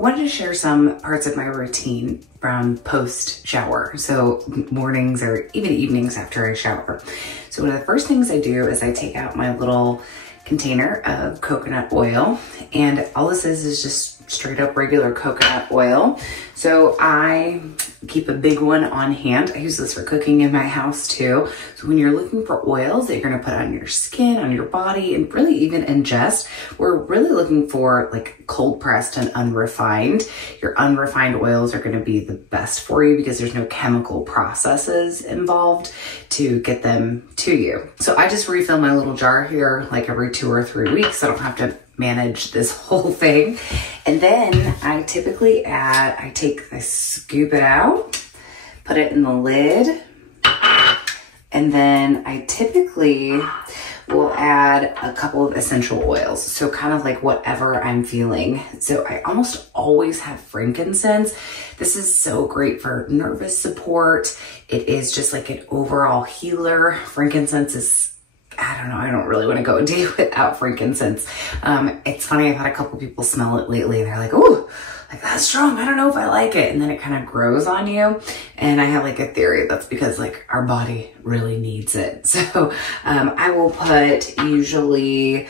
I wanted to share some parts of my routine from post shower. So mornings or even evenings after I shower. So one of the first things I do is I take out my little container of coconut oil, and all this is just straight up regular coconut oil. So I keep a big one on hand. I use this for cooking in my house too. So when you're looking for oils that you're gonna put on your skin, on your body, and really even ingest, we're really looking for like cold pressed and unrefined. Your unrefined oils are gonna be the best for you because there's no chemical processes involved to get them to you. So I just refill my little jar here like every 2 or 3 weeks. I don't have to manage this whole thing. And then I typically I scoop it out, put it in the lid, and then I typically will add a couple of essential oils. So kind of like whatever I'm feeling. So I almost always have frankincense. This is so great for nervous support. It is just like an overall healer. Frankincense is, I don't know, I don't really want to go a day without frankincense. It's funny, I've had a couple people smell it lately and they're like, "Ooh, like that's strong. I don't know if I like it." And then it kind of grows on you. And I have like a theory that's because like our body really needs it. So I will put usually,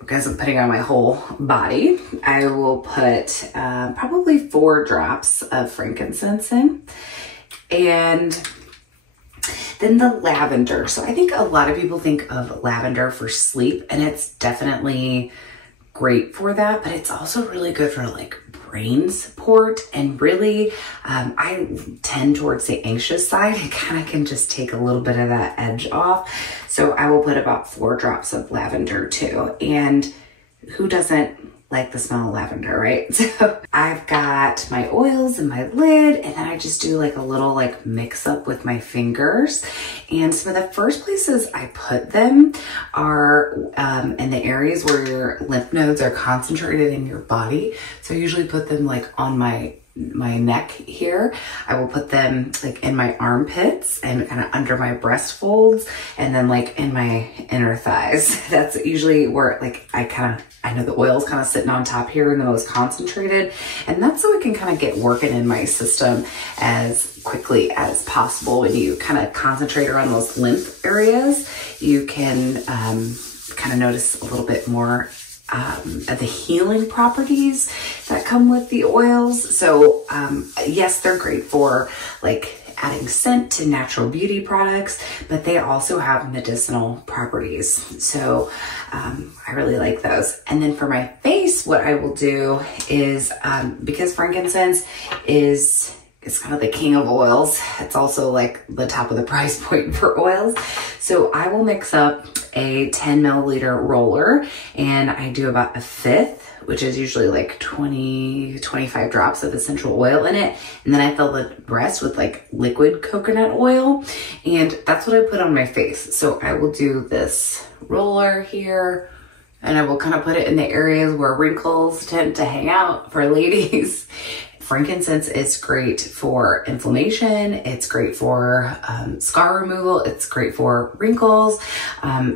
because I'm putting on my whole body, I will put probably 4 drops of frankincense in. And then the lavender. So I think a lot of people think of lavender for sleep, and it's definitely great for that, but it's also really good for like brain support. And really, I tend towards the anxious side. It kind of can just take a little bit of that edge off. So I will put about 4 drops of lavender too. And who doesn't like the smell of lavender, right? So I've got my oils in my lid, and then I just do like a little like mix up with my fingers. And some of the first places I put them are in the areas where your lymph nodes are concentrated in your body. So I usually put them like on my neck here. I will put them like in my armpits and kind of under my breast folds, and then like in my inner thighs. That's usually where like I know the oil's kind of sitting on top here and the most concentrated, and that's so it can kind of get working in my system as quickly as possible. When you kind of concentrate around those lymph areas, you can kind of notice a little bit more of the healing properties that come with the oils. So yes, they're great for like adding scent to natural beauty products, but they also have medicinal properties. So I really like those. And then for my face, what I will do is, because frankincense it's kind of the king of oils, it's also like the top of the price point for oils. So I will mix up a 10 milliliter roller, and I do about 1/5, which is usually like 25 drops of essential oil in it. And then I fill the rest with like liquid coconut oil, and that's what I put on my face. So I will do this roller here, and I will kind of put it in the areas where wrinkles tend to hang out for ladies. Frankincense is great for inflammation. It's great for scar removal. It's great for wrinkles.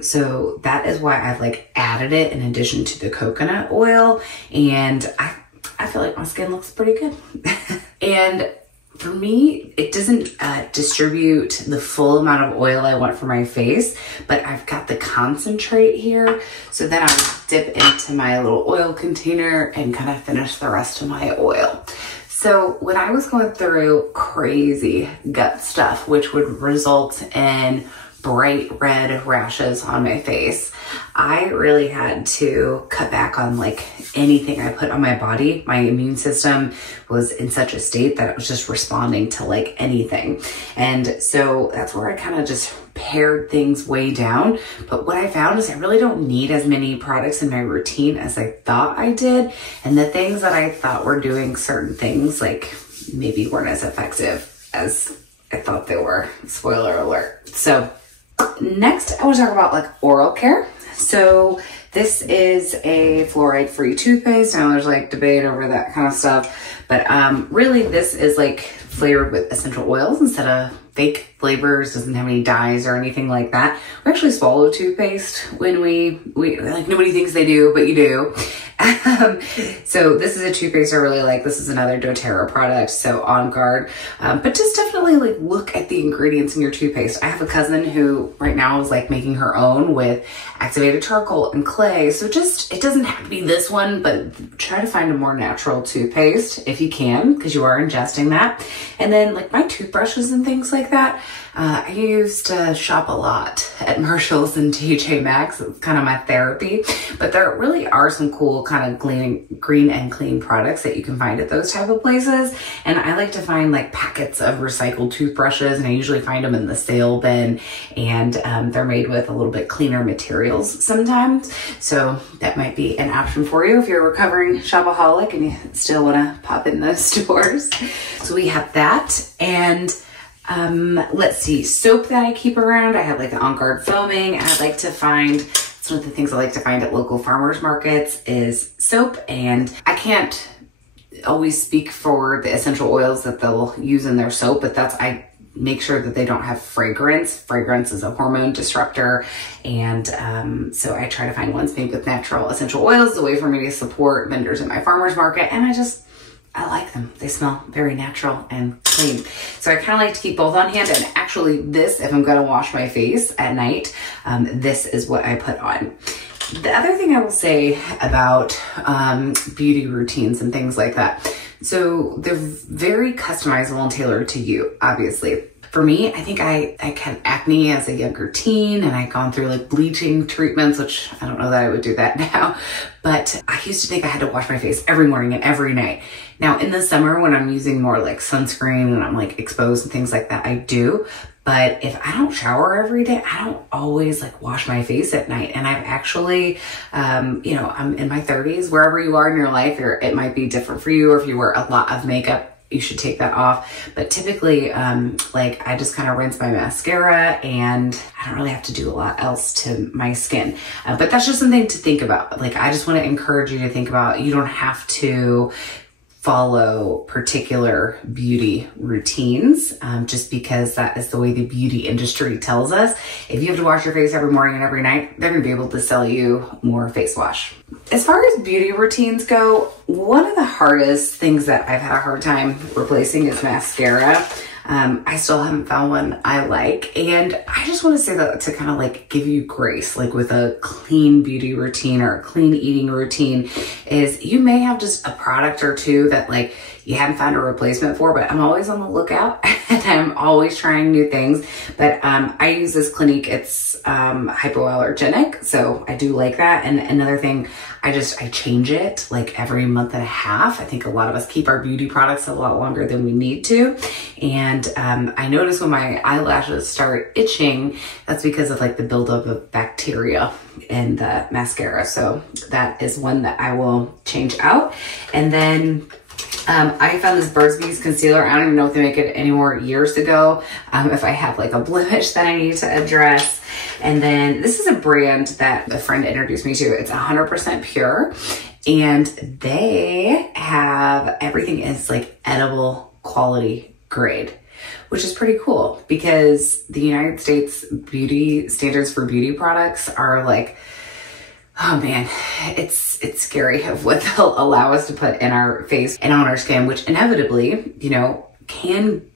So that is why I've like added it in addition to the coconut oil. And I feel like my skin looks pretty good. And for me, it doesn't distribute the full amount of oil I want for my face, but I've got the concentrate here. So then I dip into my little oil container and kind of finish the rest of my oil. So when I was going through crazy gut stuff, which would result in bright red rashes on my face, I really had to cut back on like anything I put on my body. My immune system was in such a state that it was just responding to like anything. And so that's where I kind of just pared things way down. But what I found is I really don't need as many products in my routine as I thought I did. And the things that I thought were doing certain things like maybe weren't as effective as I thought they were. Spoiler alert. So next, I want to talk about like oral care. So this is a fluoride-free toothpaste. I know there's like debate over that kind of stuff, but really this is like flavored with essential oils instead of fake flavors. Doesn't have any dyes or anything like that. We actually swallow toothpaste when we like, nobody thinks they do, but you do. So this is a toothpaste I really like. This is another doTERRA product, so On Guard. But just definitely like look at the ingredients in your toothpaste. I have a cousin who right now is like making her own with activated charcoal and clay. So just, it doesn't have to be this one, but try to find a more natural toothpaste if you can, because you are ingesting that. And then like my toothbrushes and things like that, I used to shop a lot at Marshall's and TJ Maxx. It's kind of my therapy, but there really are some cool kind of green and clean products that you can find at those type of places. And I like to find like packets of recycled toothbrushes, and I usually find them in the sale bin, and they're made with a little bit cleaner materials sometimes. So that might be an option for you if you're a recovering shopaholic and you still want to pop in those stores. So we have that. And let's see, soap that I keep around. I have like the On Guard foaming, and I like to find, it's one of the things I like to find at local farmers markets is soap. And I can't always speak for the essential oils that they'll use in their soap, but I make sure that they don't have fragrance. Fragrance is a hormone disruptor. And so I try to find ones made with natural essential oils, a way for me to support vendors in my farmers market. And I like them. They smell very natural and clean. So I kind of like to keep both on hand. And actually this, if I'm going to wash my face at night, this is what I put on. The other thing I will say about beauty routines and things like that. So they're very customizable and tailored to you, obviously. For me, I think I had acne as a younger teen, and I'd gone through like bleaching treatments, which I don't know that I would do that now, but I used to think I had to wash my face every morning and every night. Now in the summer when I'm using more like sunscreen and I'm like exposed and things like that, I do. But if I don't shower every day, I don't always like wash my face at night. And I've actually, you know, I'm in my 30s, wherever you are in your life, it might be different for you, or if you wear a lot of makeup, you should take that off. But typically, like I just kind of rinse my mascara, and I don't really have to do a lot else to my skin. But that's just something to think about. Like, I just want to encourage you to think about, you don't have to follow particular beauty routines just because that is the way the beauty industry tells us. If you have to wash your face every morning and every night, they're gonna be able to sell you more face wash. As far as beauty routines go, one of the hardest things that I've had a hard time replacing is mascara. I still haven't found one I like. And I just want to say that to kind of like give you grace, like with a clean beauty routine or a clean eating routine, is you may have just a product or two that like you haven't found a replacement for, but I'm always on the lookout and I'm always trying new things. But I use this Clinique. It's hypoallergenic, so I do like that. And another thing, I change it like every month and a half. I think a lot of us keep our beauty products a lot longer than we need to. And I notice when my eyelashes start itching, that's because of like the buildup of bacteria in the mascara. So that is one that I will change out. And then I found this Burt's Bees concealer. I don't even know if they make it anymore, years ago. If I have like a blemish that I need to address. And then this is a brand that a friend introduced me to. It's 100% pure, and they have everything is like edible quality grade, which is pretty cool because the United States beauty standards for beauty products are like, oh man, it's scary of what they'll allow us to put in our face and on our skin, which inevitably, you know, can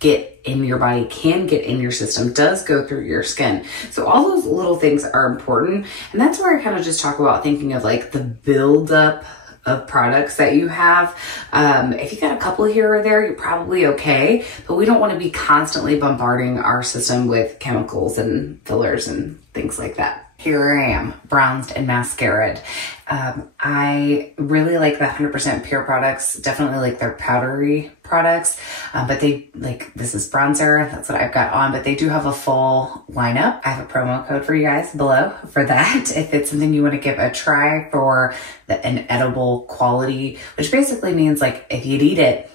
get in your body, can get in your system, does go through your skin. So all those little things are important. And that's where I kind of just talk about thinking of like the buildup of products that you have. If you got a couple here or there, you're probably okay, but we don't want to be constantly bombarding our system with chemicals and fillers and things like that. Here I am, bronzed and mascaraed. I really like the 100% pure products, definitely like their powdery products, but they like, this is bronzer, that's what I've got on, but they do have a full lineup. I have a promo code for you guys below for that. If it's something you want to give a try for an edible quality, which basically means like if you'd eat it,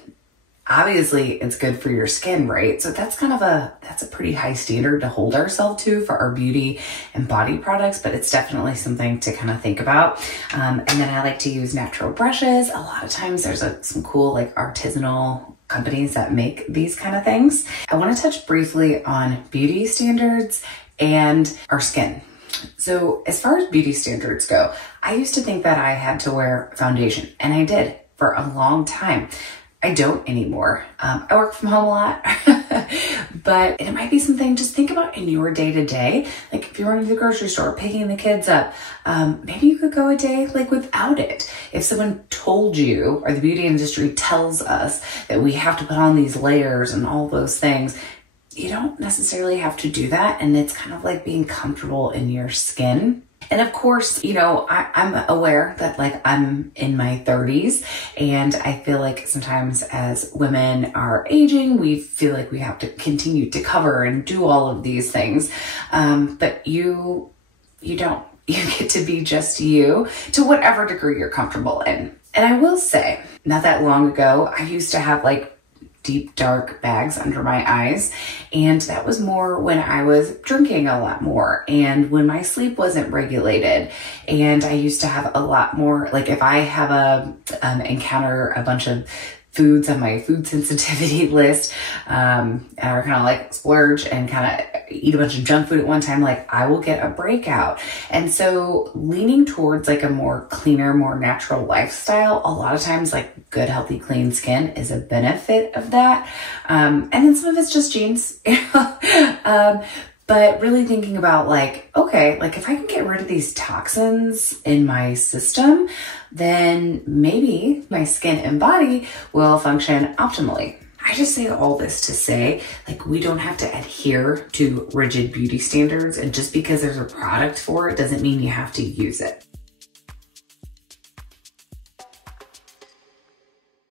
obviously it's good for your skin, right? So that's kind of that's a pretty high standard to hold ourselves to for our beauty and body products, but it's definitely something to kind of think about. And then I like to use natural brushes. A lot of times there's some cool like artisanal companies that make these kind of things. I want to touch briefly on beauty standards and our skin. So as far as beauty standards go, I used to think that I had to wear foundation, and I did for a long time. I don't anymore. I work from home a lot, but it might be something just think about in your day to day. Like if you're running to the grocery store, picking the kids up, maybe you could go a day like without it. If someone told you, or the beauty industry tells us that we have to put on these layers and all those things, you don't necessarily have to do that. And it's kind of like being comfortable in your skin. And of course, you know, I'm aware that like I'm in my 30s, and I feel like sometimes as women are aging, we feel like we have to continue to cover and do all of these things. But you don't. You get to be just you to whatever degree you're comfortable in. And I will say, not that long ago, I used to have like deep dark bags under my eyes, and that was more when I was drinking a lot more and when my sleep wasn't regulated. And I used to have a lot more, like if I have encounter a bunch of foods on my food sensitivity list, and I kind of like splurge and kind of eat a bunch of junk food at one time, like I will get a breakout. And so leaning towards like a more cleaner, more natural lifestyle, a lot of times like good, healthy, clean skin is a benefit of that. And then some of it's just genes, but really thinking about like, okay, like if I can get rid of these toxins in my system, then maybe my skin and body will function optimally. I just say all this to say, like, we don't have to adhere to rigid beauty standards, and just because there's a product for it doesn't mean you have to use it.